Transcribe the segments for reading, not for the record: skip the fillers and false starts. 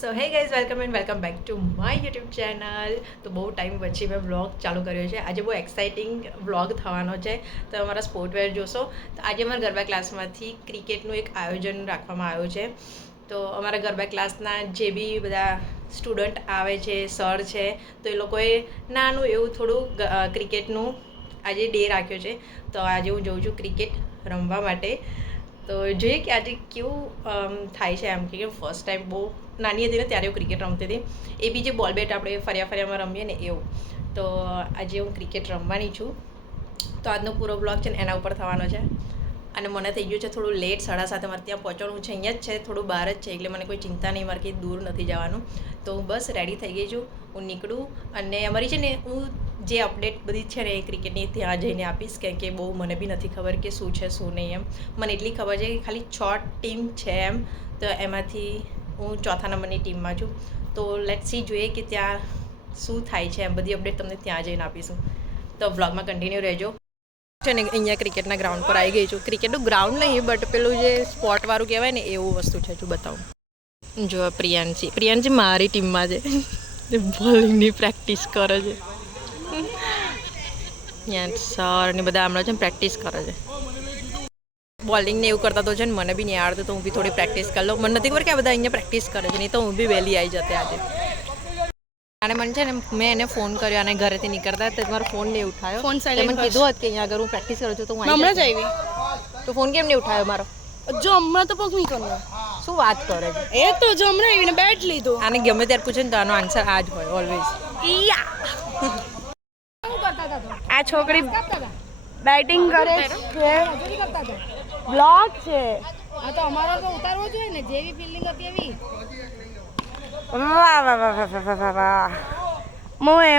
So hey guys welcome back to my YouTube channel. તો બહુ time પછી મેં વ્લોગ ચાલુ કર્યો છે. આજે બહુ એક્સાઇટિંગ વ્લોગ થવાનો છે. તો અમારા સ્પોર્ટવેર જોશો. તો આજે અમારા ગરબા ક્લાસમાંથી ક્રિકેટનું એક આયોજન રાખવામાં આવ્યું છે. તો અમારા ગરબા ક્લાસના જે બી બધા સ્ટુડન્ટ આવે છે, સર છે, તો એ લોકોએ નાનું એવું થોડું ક્રિકેટનું આજે ડે રાખ્યો છે. તો આજે હું જઉં છું ક્રિકેટ રમવા માટે. તો જોઈએ કે આજે કેવું થાય છે. એમ કે ફર્સ્ટ ટાઈમ બહુ નાની હતી ને ત્યારે હું ક્રિકેટ રમતી હતી. એ બી જે બોલ બેટ આપણે ફર્યામાં રમીએ ને એવું. તો આજે હું ક્રિકેટ રમવાની છું. તો આજનો પૂરો બ્લોગ છે ને એના ઉપર થવાનો છે. અને મને થઈ ગયું છે થોડું લેટ, 7:30 મારે ત્યાં પહોંચવાનું છે. અહીંયા જ છે, થોડું બહાર જ છે, એટલે મને કોઈ ચિંતા નહીં, મારે કંઈ દૂર નથી જવાનું. તો હું બસ રેડી થઈ ગઈ છું, હું નીકળું. અને અમારી છે ને હું જે અપડેટ બધી છે ને એ ક્રિકેટની ત્યાં જઈને આપીશ, કેમ કે બહુ મને બી નથી ખબર કે શું છે શું નહીં એમ. મને એટલી ખબર છે કે ખાલી 6 ટીમ છે એમ. તો એમાંથી હું 4થા નંબરની ટીમમાં છું. તો લેટ્સ સી, જોઈએ કે ત્યાં શું થાય છે એમ. બધી અપડેટ તમને ત્યાં જઈને આપીશું. તો વ્લોગમાં કન્ટિન્યુ રહેજો. છે ને અહીંયા ક્રિકેટના ગ્રાઉન્ડ પર આવી ગઈ છું. ક્રિકેટનું ગ્રાઉન્ડ નહીં, બટ પેલું જે સ્પોટવાળું કહેવાય ને એવું વસ્તુ છે. જો બતાવું, જો પ્રિયાંશી મારી ટીમમાં છે. બોલિંગની પ્રેક્ટિસ કરે છે. ત્યાં સર ને બધા હમણાં છે ને પ્રેક્ટિસ કરે છે. બોલિંગ ને એવું કરતા તો છે ને મને બી નહીં આવડતું, તો હું બી થોડી પ્રેક્ટિસ કરી લઉં. મને નથી ખબર કે આ બધા અહીંયા પ્રેક્ટિસ કરે છે, નહીં તો હું બી વહેલી આવી જતે આજે. અને મને છે ને મેં એને ફોન કર્યો અને ઘરેથી નીકળતા તો મારો ફોન નહીં ઉઠાયો. ફોન સાયલેન્ટ મને કીધું હોત કે અહીંયા આગળ હું પ્રેક્ટિસ કરું છું તો હું હમણાં જ આવી. તો ફોન કેમ નહીં ઉઠાયો મારો? જો હમણાં તો પગ નહીં કરવાનો. શું વાત કરે છે? એ તો જો હમણાં આવીને બેટ લીધું. આને ગમે ત્યારે પૂછે ને તો આનો આન્સર આ જ હોય ઓલવેઝ. આ છોકરી બેટિંગ કરે છે, બ્લોક છે. હા તો અમારો તો ઉતારવો જોઈએ ને, જેવી ફિલ્ડિંગ હતી એવી. વાહ વાહ વાહ વાહ વાહ વાહ. મોએ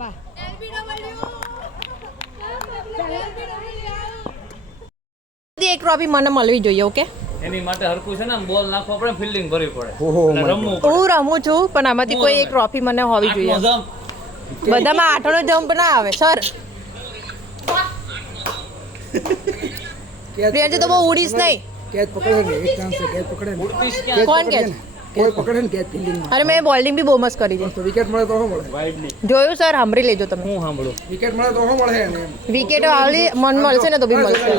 વાહ. એક ટ્રોફી મને મળવી જોઈએ. ઓકે, એની માટે હરકું છે ને બોલ નાખવો પડે, ફિલ્ડિંગ ભરવી પડે, અને રમવું પડે. હું રમું છું, પણ આમાંથી કોઈ એક ટ્રોફી મને હોવી જોઈએ. બધામાં 8નો જમ્પ ના આવે સર. પ્રિયાંશી તો બહુ ઉડીશ નહીં. કેચ પકડે ને એક ચાન્સ છે, કેચ પકડે ને કોણ કેચ? કોઈ પકડે ને કેચ ફિલ્ડિંગમાં અરે મેં બોલિંગ બી બહુ મસ્ત કરી છે. તો વિકેટ મળે તો શું મળે? જોયું સર, સાંભળી લેજો તમે. હું સાંભળું, વિકેટ મળે તો શું મળે એને? વિકેટ ઓલરેડી મન મળશે ને તો બી મળશે.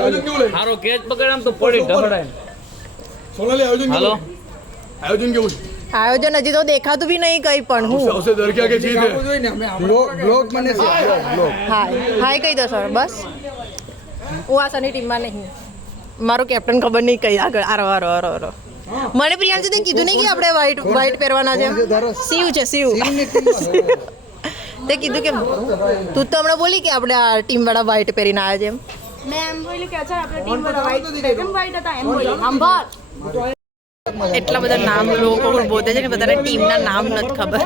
સારો કેચ પકડે આમ તો પડી ઢહડાય. સોનાલી આયોજન હાલો, આયોજન કેવું છે? આયોજન હજી તો દેખાતું બી નહીં કઈ પણ. હું ઉસે દરક્યા કે જીત આપવું જોઈએ ને. અમે બ્લોગ મને છે, બ્લોગ હાય કહી દો સર બસ. હું આ સની ટીમમાં નહીં. મારો કેપ્ટન ખબર નહીં કઈ આગળ આરો. મને પ્રિયાંશી તે કીધું નહીં કે આપણે વ્હાઈટ પહેરવાના છે. સીવ છે સીવ. તે કીધું કે તું તો હમણાં બોલી કે આપણે આ ટીમ વાળા વ્હાઈટ પહેરીને આવ્યા છે એમ. મેં એમ બોલી કે અચ્છા આપણે ટીમ વાળા વ્હાઈટ હતા એમ બોલી. સાંભળ, એટલા બધા નામ લોકો બોલે છે ને, બધાને ટીમના નામ નથી ખબર.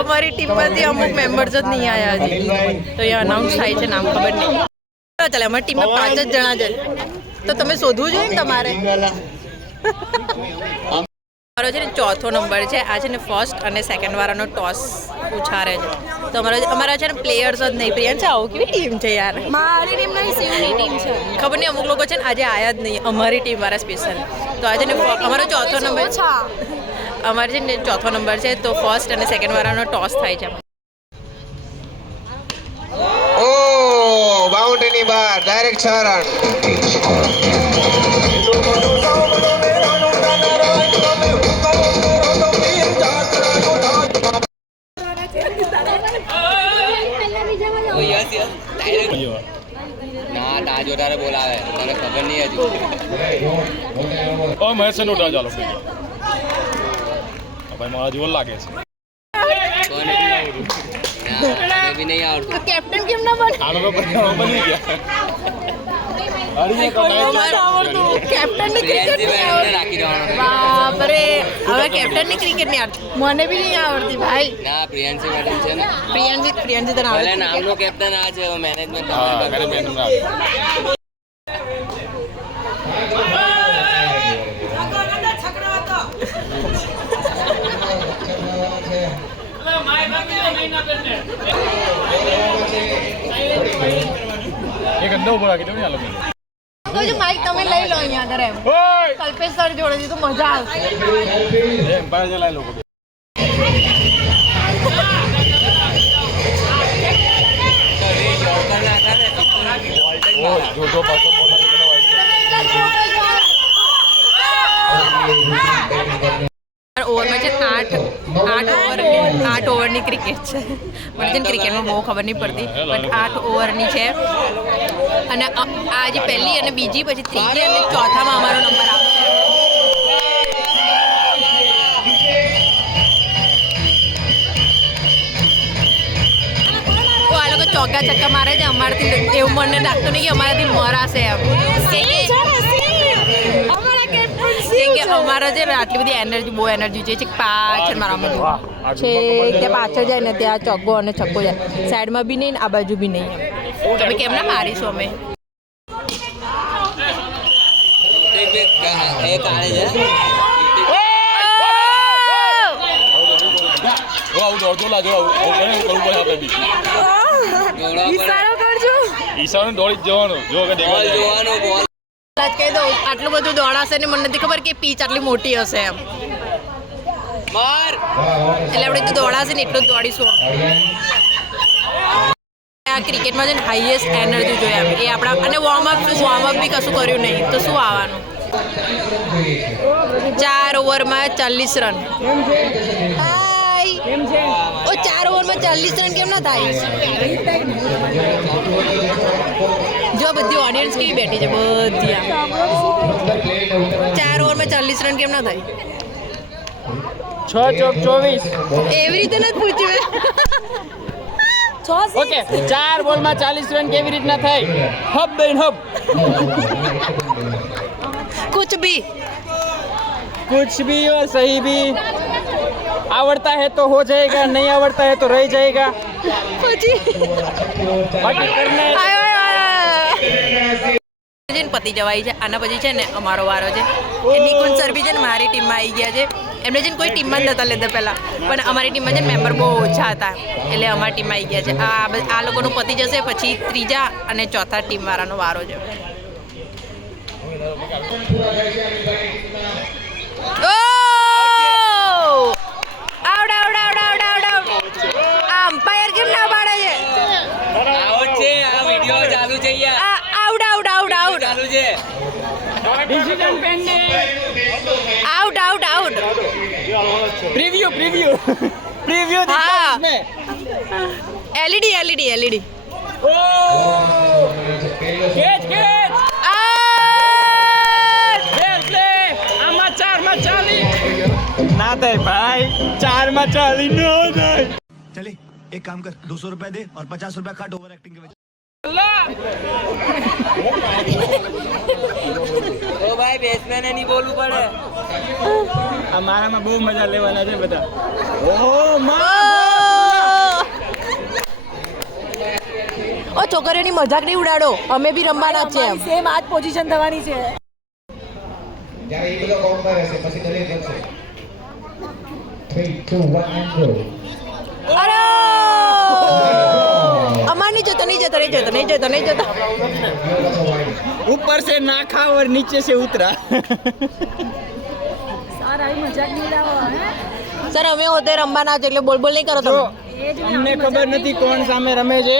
અમારી ટીમમાંથી અમુક મેમ્બર્સ જ નહીં આવ્યા હજી. તો એ અનાઉન્સ થાય છે, નામ ખબર નહીં. ચાલે, અમારી ટીમમાં 5 જ જણા છે, તો તમે શોધવું જોઈએ ને તમારે. મારો છે ને 4થો નંબર છે. આ છે ને ફર્સ્ટ અને સેકન્ડ વાળાનો ટોસ ઉછારે છે. તો અમારા છે ને પ્લેયર્સ જ નહીં. પ્રિયાંશી આવું કેવી ટીમ છે યાર? મારી ટીમ નહીં, શિવની ટીમ છે. ખબર નહીં, અમુક લોકો છે ને આજે આયા જ નહીં અમારી ટીમ વાળા સ્પેશિયલ. તો આજે ને અમારો 4થો નંબર છે. અમારે છે ને 4થો નંબર છે. તો ફર્સ્ટ અને સેકન્ડ વાળાનો ટોસ થાય છે. ઓ બાઉન્ડ્રીની બહાર ડાયરેક્ટ 6 રન. ના તાજો તારે બોલાવે, તને ખબર નહીં હજુ. મહેશ નો ચાલો ભાઈ, મારા જેવો લાગે છે. કોને બી નહીં આવડતું. કેપ્ટન કેમ ના બને? આનો તો બની ગયા. કેપ્ટન ની ક્રિકેટ નહીં આવડતી. રાખી દેવાનો. બાપરે, હવે કેપ્ટન ની ક્રિકેટ નહીં આવડતી. મને બી નહીં આવડતી ભાઈ. ના પ્રિયાંશી મેડમ છે ને, પ્રિયાંશી તને ભલે આવડે? નામનો કેપ્ટન આ છે, મેનેજમેન્ટ હા, મેનેજમેન્ટ માય બાકી ગંદો ઉભો રાખી દો ને આ લોકો તો જો માઈક તમે લઈ લો અહીંયા આગળ એમ કલ્પેશ સર જોડેથી તો મજા આવશે એમ્પાયર ચલાય લોકો જો પાછો ઓવરમાં છે 8 ઓવરની ક્રિકેટ છે મને છે ને ક્રિકેટમાં બહુ ખબર નહીં પડતી બટ 8 ઓવરની છે અને આ જે પહેલી અને બીજી પછી ત્રીજી અને ચોથામાં અમારો નંબર આવશે તો આ લોકો ચોગ્ગા છક્કા મારે છે અમારાથી એવું મને લાગતું નહીં કે અમારાથી મરાશે એમ કે અમારા છે ને આટલી બધી એનર્જી બહુ એનર્જી છે પાછળ મારવામાં છે ત્યાં પાછળ જાય ને ત્યાં ચોગ્ગો અને છક્કો જાય સાઈડમાં બી નહીં ને આ બાજુ બી નહીં તમે કેમ ના મારીશું અમે એક આડે છે આવું દોડતો લાજો આવું કરવું પડે આપણે બી ઈશારો કરજો ઈશાને દોડી જ જવાનું જો કે બોલ જોવાનો બોલ કહી દઉં આટલું બધું દોડાશે ને મને નથી ખબર કે પીચ આટલી મોટી હશે એમ માર એટલે આપણે તો દોડાશે ને એટલું જ દોડીશું આ ક્રિકેટમાં છે ને હાઈએસ્ટ એનર્જી જોઈએ એમ એ આપણા અને વોર્મઅપ બી કશું કર્યું નહીં તો શું આવવાનું 4 ઓવરમાં 40 રન ઓ 4 ઓવરમાં 40 રન કેમ ના થાય જો બધી ઓડિયન્સ કેવી બેઠી છે બધી 4 ઓવરમાં 40 રન કેમ ના થાય 6 ચોક 24 એવી રીતે નથી પૂછ્યું ઓકે 4 બોલમાં 40 રન કેવી રીતના થાય હબ બેન હબ कुछ भी कुछ भी और सही भी आवड़ता है तो हो जाएगा नहीं आवड़ता है तो रह जाएगा પછી बाकी करना है પતિ જવાય છે આના પછી છે ને અમારો વારો છે એ નિકુંજ સર બી છે ને મારી ટીમમાં આવી ગયા છે એમને છે ને કોઈ ટીમમાં જ નહોતા લેતા પહેલાં પણ અમારી ટીમમાં છે ને મેમ્બર બહુ ઓછા હતા એટલે અમારી ટીમમાં આવી ગયા છે આ લોકોનું પતિ જશે પછી ત્રીજા અને ચોથા ટીમવાળાનો વારો છે અમ્પાયર કેમ ના પાડે છે આઉટ છે આ વિડિયો ચાલુ છે યાર આઉટ આઉટ આઉટ આઉટ ચાલુ છે decision pending out out out preview preview preview दिखा हाँ। इसमें LED LED LED catch catch play play आमा 4 માં 40 ના થાય ભાઈ 4 માં 40 નો થાય चले एक काम कर 200 रुपए दे और 50 रुपए काट ओवर एक्टिंग के वजह ઓ ભાઈ બેટ્સમેન નહીં બોલવું પડે અમારામાં બહુ મજા લેવાના છે બધા ઓહો ઓ છોકરીઓની મજાક નહીં ઉડાડો અમે બી રમવાના છે એમ સેમ આ જ પોઝિશન થવાની છે જ્યારે એ બધો કાઉન્ટમાં રહેશે પછી દલીલ કરશે 3 2 1 and go અરે અમાર નહીં જતો નહીં જતો નહીં જતો નહીં જતો નહીં જતો ऊपर से ना खा और नीचे से उतरा સારા આવી મજાક નહીં લાવો હે સર અમે હોતે રમવાના છે એટલે બોલ બોલ નહીં કરો તો તમે અમને ખબર નથી કોણ સામે રમે છે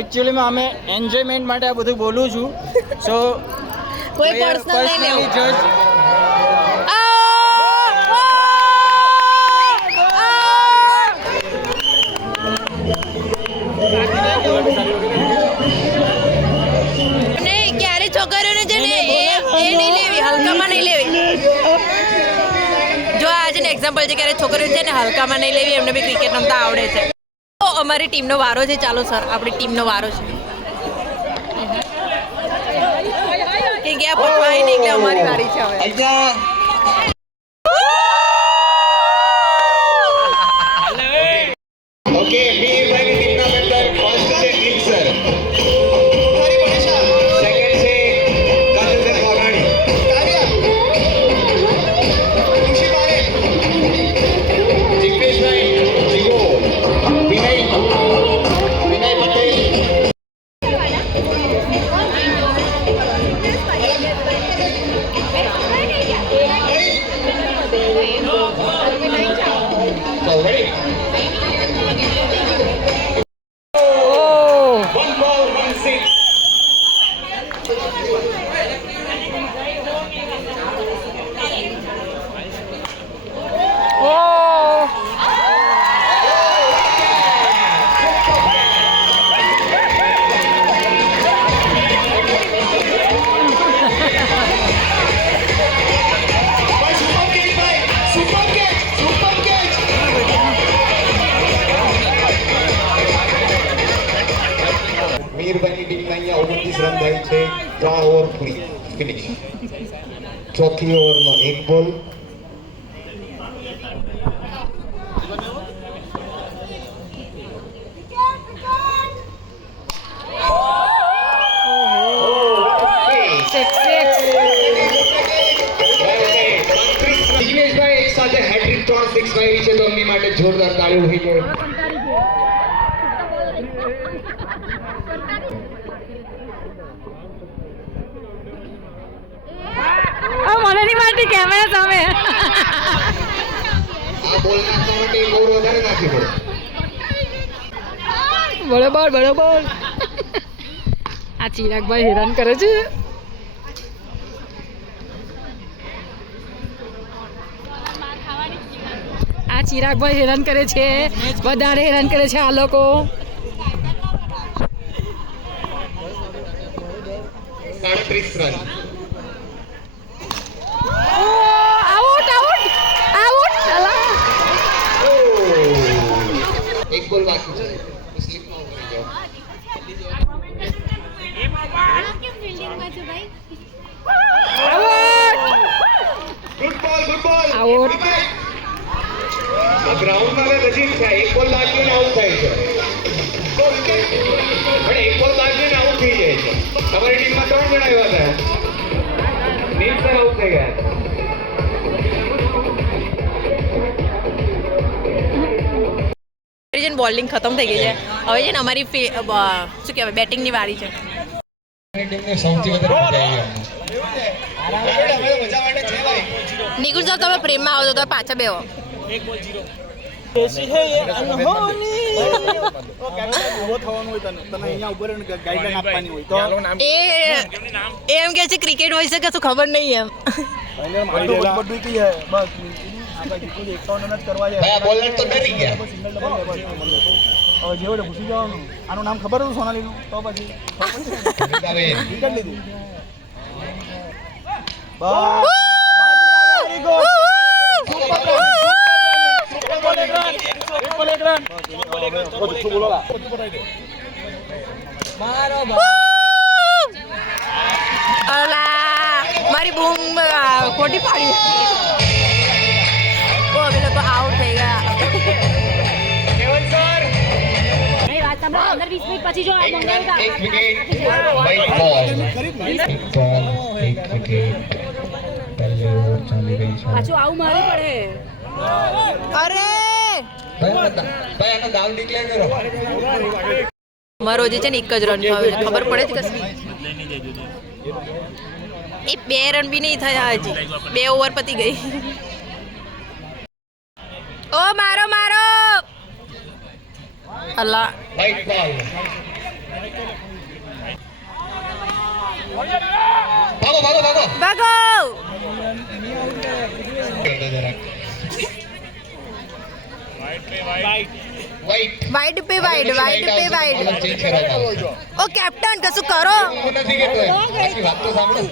એકચ્યુઅલીમાં અમે એન્જોયમેન્ટ માટે આ બધું બોલું છું સો કોઈ પર્સનલ નહીં લેવું જજ ક્યારે છોકરીઓને છે ને એ નહીં લેવી હલકામાં નહીં લેવી જો આ છે ને એક્ઝામ્પલ છે ક્યારે છોકરીઓ છે ને હલકામાં નહીં લેવી એમને બી ક્રિકેટ રમતા આવડે છે તો અમારી ટીમનો વારો છે ચાલો સર આપણી ટીમનો વારો છે કે આ પકવાય નહીં એટલે અમારી વારી છે હવે ओके मीर भाई के कितना मेंबर फर्स्ट से क्लिक सर सेकंड से काजल से वाघाणी जिग्नेश भाई जिगो विनय विनय पटेल મિહિરભાઈની ટીમના અહીંયા 29 રન થાય છે 3 ઓવર પૂરી ફિનિશ ચોથી ઓવરનો એક બોલ દિનેશભાઈ એક સાથે હેટ્રિક 3 સિક્સ મારી છે તો એમની માટે જોરદાર તાળીઓ થઈ જાય મને નહીં મારતી કેમેરા સામે આ બોલ નાખવા માટે એક ઓવર વધારે નાખવી પડે બરોબર આ ચિરાગભાઈ હેરાન કરે છે વધારે હેરાન કરે છે આ લોકો 37 રન એક બોલ બાકી છે સ્લીપમાં ઉતરી જાઓ ગુડ બોલ આઉટ ગ્રાઉન્ડમાં હવે નજીક છે એક બોલ લાગ્યો આઉટ થાય છે પણ એક બોલ લાગ્યો આઉટ થઈ જાય છે તમારી ટીમમાં 3 જણા એવા હતા નીલ સર આઉટ થઈ ગયા બોલિંગ ખતમ થઈ ગઈ છે હવે છે ને અમારી શું કહેવાય બેટિંગની વારી છે ટીમને સૌથી વધારે નિકુંજ સર તમે પ્રેમમાં આવો તો તમે પાછા બેહો એમ કે છે ક્રિકેટ હોય છે કે શું ખબર નહીં એમ બોલર તો ડરી ગયા જેવડે ઘૂસી જવાનું આનું નામ ખબર હતું સોનાલીનું તો પછી વિકેટ લીધું મારી બૂમ ખોટી પાડી અમે લોકો આઉટ થઈ ગયા 15-20 મિનિટ પછી જો એક વિકેટ વ્હાઇટ બોલ એક વિકેટ પહેલે ઓવર ચાલી રહી છે પાછું આવું મારે પડે અરે ભાઈ આનો દાવ ડિક્લેર કરો મારો જે છે ને એક જ રન ખબર પડે છે કસી એ 2 રન બી નહીં થયા હજી 2 ઓવર પતી ગઈ ઓ મારો અલ્લાહ વ્હાઇટ બોલ ભાગો વાઇડ પે વાઇડ ઓ કેપ્ટન કશું કરો નથી કેતો વાત તો સાંભળો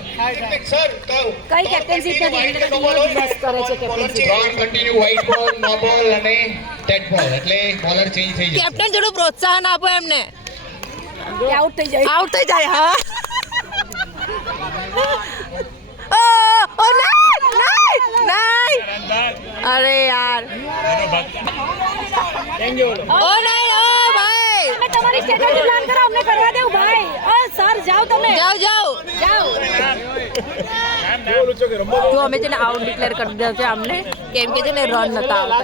સર કહો કઈ કેપ્ટનશીપ નથી બસ કરે છે કેપ્ટનશીપ કન્ટિન્યુ વ્હાઇટ બોલ નો બોલ અને ડેડ બોલ એટલે બોલર ચેન્જ થઈ જાય કેપ્ટન જોડું પ્રોત્સાહન આપો એમને આઉટ થઈ જાય હા ઓ નહીં અરે યાર ઓ નહીં ઓ ભાઈ તમે તમારી સ્ટ્રેટેજી પ્લાન કરો અમને કરવા દેવ ભાઈ સર જાઓ તમે જાઓ જો અમે છે ને આઉટ ડિક્લેર કરી દીધા છે અમને કેમ કે છે ને રન નતા આવતા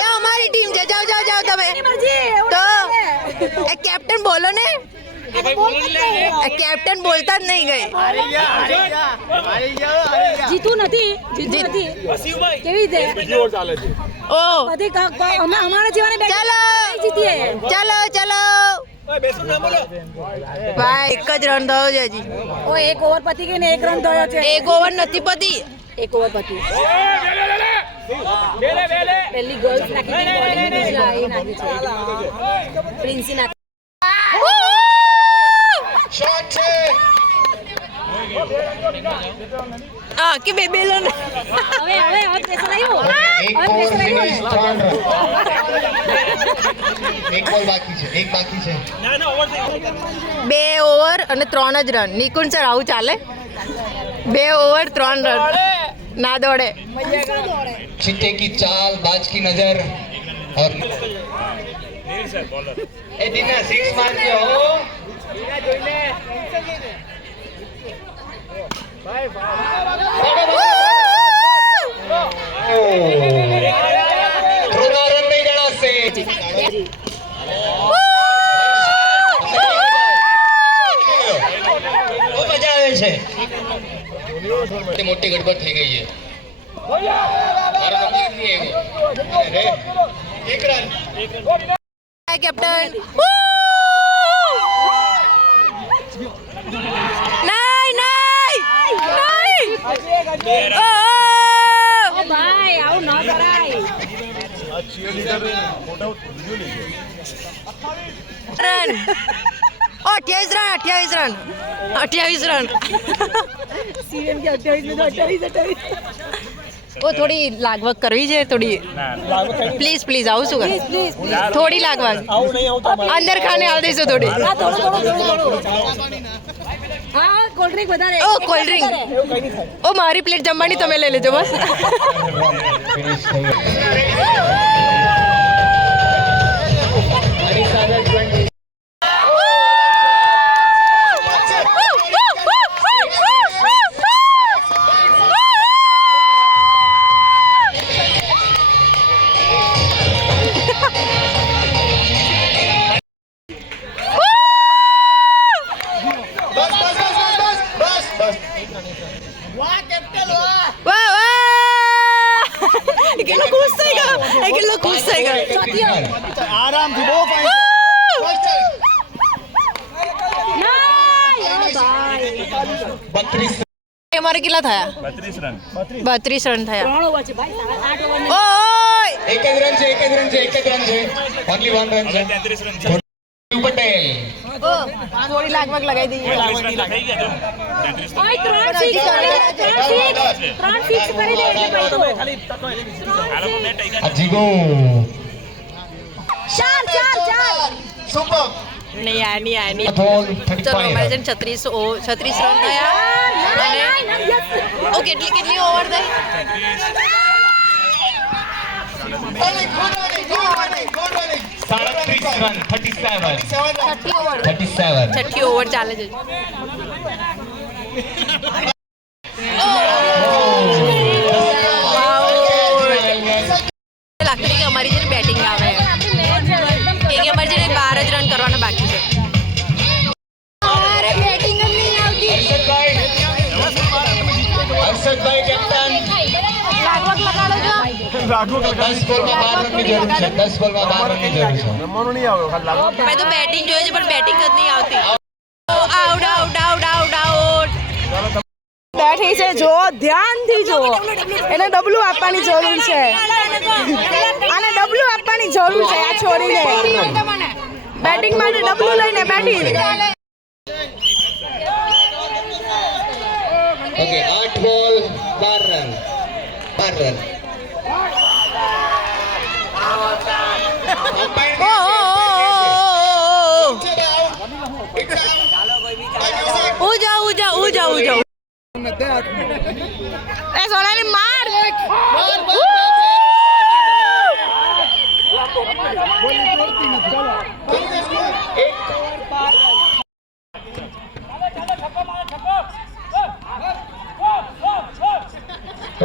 એ અમારી ટીમ છે જાઓ તમે તો એ કેપ્ટન બોલો ને કેપ્ટન બોલતા જ નહીં ગઈ જીતું નથી કેવી રીતે ઓ અમે અમારા જીવાને જીતીએ ચલો ભાઈ એક જ રન થયો છે હજી ઓ 1 ઓવર પતી ગઈ ને 1 રન થયો છે 1 ઓવર નથી પતી 1 ઓવર પતી પહેલી ગર્લ્સ નાખી હતી બોલિંગ બીજા એ નાખી છે પ્રિન્સી નાખી શોટ છે કે બેબેલો ને હવે પ્રેશર આવ્યું એક ઓવર ફિનિશ 3 રન એક બોલ બાકી છે, એક બાકી છે. 2 ઓવર અને 3 જ રન. નિકુંજ સર આવું ચાલે? 2 ઓવર 3 રન ના દોડે. चिट्टे की चाल, बाज की नजर और ए दिना 6 मार दिया हो. थोड़ा रन नहीं देना से. वो मजा આવે છે. મોટી ગડબડ થઈ ગઈ છે. મારો નંબર નહીં આવ્યો. અરે એક રન. કેપ્ટન નહીં ભાઈ આવું ન કરાય. Run 28 run. સીએમ કે 28 ને 28. ઓ થોડી લાગવગ કરવી છે થોડી. પ્લીઝ આવું શું કર થોડી લાગવગ અંદર ખાને આવ દઈશું થોડી. હા કોલ્ડ ડ્રિંક વધારે. ઓ કોલ્ડ ડ્રિંક. ઓ મારી પ્લેટ જમવાની તમે લઈ લેજો બસ. ફિનિશ થઈ ગયું. કેટલો ખુશ થઈ ગયો. આરામથી બહુ ફાઇન. અમારે કેટલા થયા? 32 રન થયા. 3 ઓવર છે ભાઈ. 8 ઓવર. ઓય એક જ રન છે. ઓનલી 1 રન છે. પટેલ થોડી લાગવગ લગાવી દઈએ. ભાઈ 3 ફિક્સ કરી દે. 3 ફિક્સ કરી દે એટલે ભાઈ તો. અજીગો. 4 સુપર. નહીં બોલ ચલો અમારે છે ને 36 રન થયા. અને ઓ કેટલી ઓવર થઈ? 37 રન. 37 છઠ્ઠી ઓવર ચાલે છે. લાગતું નહીં કે અમારી છે ને બેટિંગ આવે કે અમારે છે ને 12 જ રન કરવાના બાકી છે. હર્ષદભાઈ કેપ્ટન. લાગવગ લગાડો છો. 10 બોલમાં 12 રનની જરૂર છે. 10 બોલમાં 12 રનની જરૂર છે. મેં તો બેટિંગ જોઈએ છે પણ બેટિંગ જ નહીં આવતી. આઉટ. બેઠી છે જો ધ્યાનથી જો. એને ડબલું આપવાની જરૂર છે. આને ડબલું આપવાની જરૂર છે આ છોડીને. બેટિંગ માટે ડબલું લઈને બેઠી. ઓકે 8 બોલ 12 રન. 12 રન. જાઉં એ સોનાલી માર.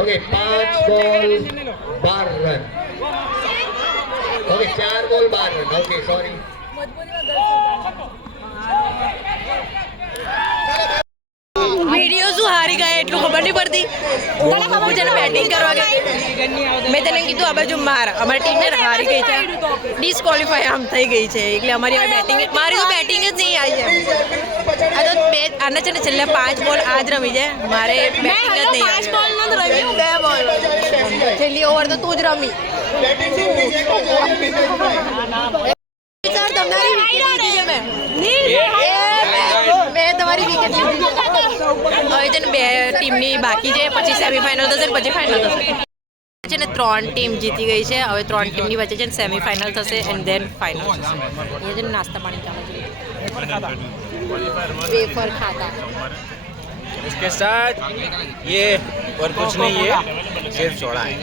ઓકે 5 બોલ 12 રન. ઓકે 4 બોલ 12 રન. Okay sorry. વિડીયો શું હારી ગયા એટલું ખબર નહીં પડતી. હું જેને બેટિંગ કરવા ગઈ મેં તને કીધું આ બાજુ માર અમારી ટીમ હારી ગઈ છે. ડિસ્કોલિફાય આમ થઈ ગઈ છે એટલે અમારી હવે બેટિંગ મારી તો બેટિંગ જ નહીં આવી છે. આ તો આના છે ને છેલ્લા 5 બોલ આ જ રમી છે. મારે બેટિંગ જ નહીં. 5 બોલ નથી રમી 2 બોલ. છેલ્લી ઓવર તો તું જ રમી. તમારી વિકેટ લીધી છે મેં તમારી વિકેટ લીધી. હવે છે ને 2 ટીમની બાકી છે. પછી સેમીફાઇનલ થશે પછી ફાઇનલ થશે. છે ને 3 ટીમ જીતી ગઈ છે. હવે 3 ટીમની વચ્ચે છે ને સેમીફાઇનલ થશે એન્ડ ધેન ફાઇનલ થશે. અહીંયા છે ને નાસ્તા પાણી ચાલે છે. વેફર ખાતા. इसके साथ ये और कुछ नहीं है सिर्फ सोडा है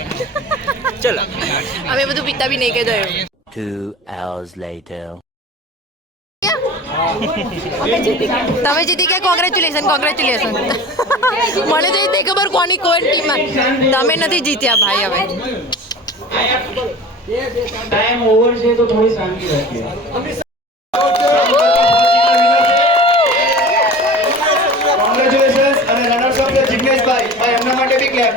चलो અમે બધું પીતા બી નહીં કે દયો. 2 hours later. તમે જીતી ગયા. Congratulation congratulation. મને તો તે ખબર કોની કોઈ ટીમમાં તમે નથી જીત્યા ભાઈ. હવે टाइम ओवर से तो थोड़ी शांति रखिए કોંગ્રેચ્યુલેશન્સ અને રનર્સ અપ છે જિગ્નેશભાઈ. ભાઈ એમના માટે બી ક્લેપ.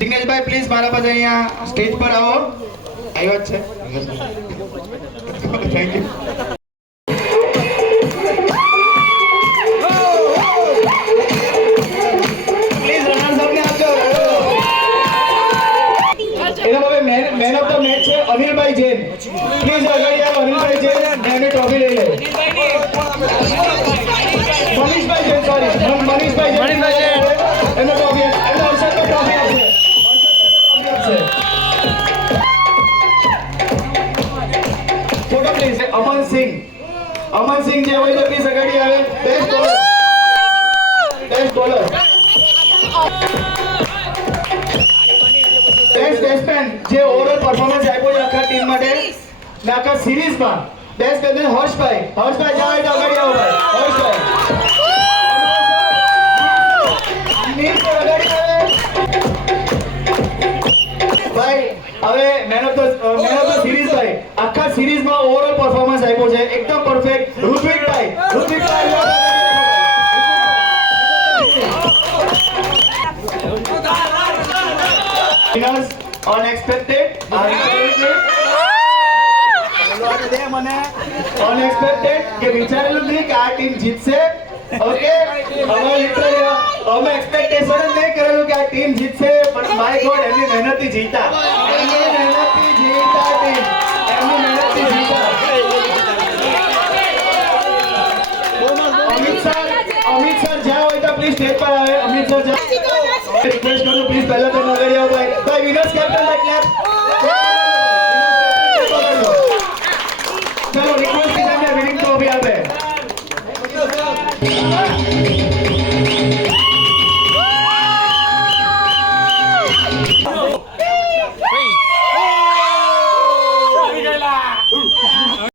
જિગ્નેશભાઈ પ્લીઝ મારા પાસે અહીંયા સ્ટેજ પર આવો. આવ્યો જ છે. Thank you. Please runners up ને આપજો. એના હવે મેન ઓફ ધ મેચ છે અનિલભાઈ જૈન. પ્લીઝ આગળ આવો અનિલભાઈ જૈન ને એમની ટ્રોફી લઈ લે. મનીષભાઈ જૈન સોરી મનીષભાઈ જૈન એમનો ટ્રોફી એમનો અવસર પર ટ્રોફી આપશે. Photo please. અમન સિંહ જે હોય તો પ્લીઝ આગળ આવે. બેસ્ટ બોલર બેસ્ટ બેટ્સમેન જે ઓવરઓલ પરફોર્મન્સ આપ્યો છે આખા ટીમ માટે ને આખા સિરીઝમાં બેસ્ટ બેટ્સમેન હર્ષભાઈ જાવ તો આગળ આવો ભાઈ. હર્ષભાઈ નીલ પર આગળ આવે ભાઈ. હવે મેન ઓફ ધ સિરીઝ ભાઈ આખા સિરીઝમાં ઓવરઓલ પરફોર્મન્સ આપ્યો છે એકદમ પરફેક્ટ. ઋત્વિકભાઈ winners unexpected unexpected કે વિચારેલું નહીં કે આ ટીમ જીતશે. ઓકે અમે લિટરલી અમે એક્સપેક્ટેશન જ નહીં કરેલું કે આ ટીમ જીતશે પણ માય ગોડ એમની મહેનતથી જીતા અમિત સર જ્યાં હોય તો પ્લીઝ સ્ટેજ પર આવે. અમિત સર રિક્વેસ્ટ કરું પ્લીઝ પહેલા તો નગર આવો ભાઈ. Winners captain clap.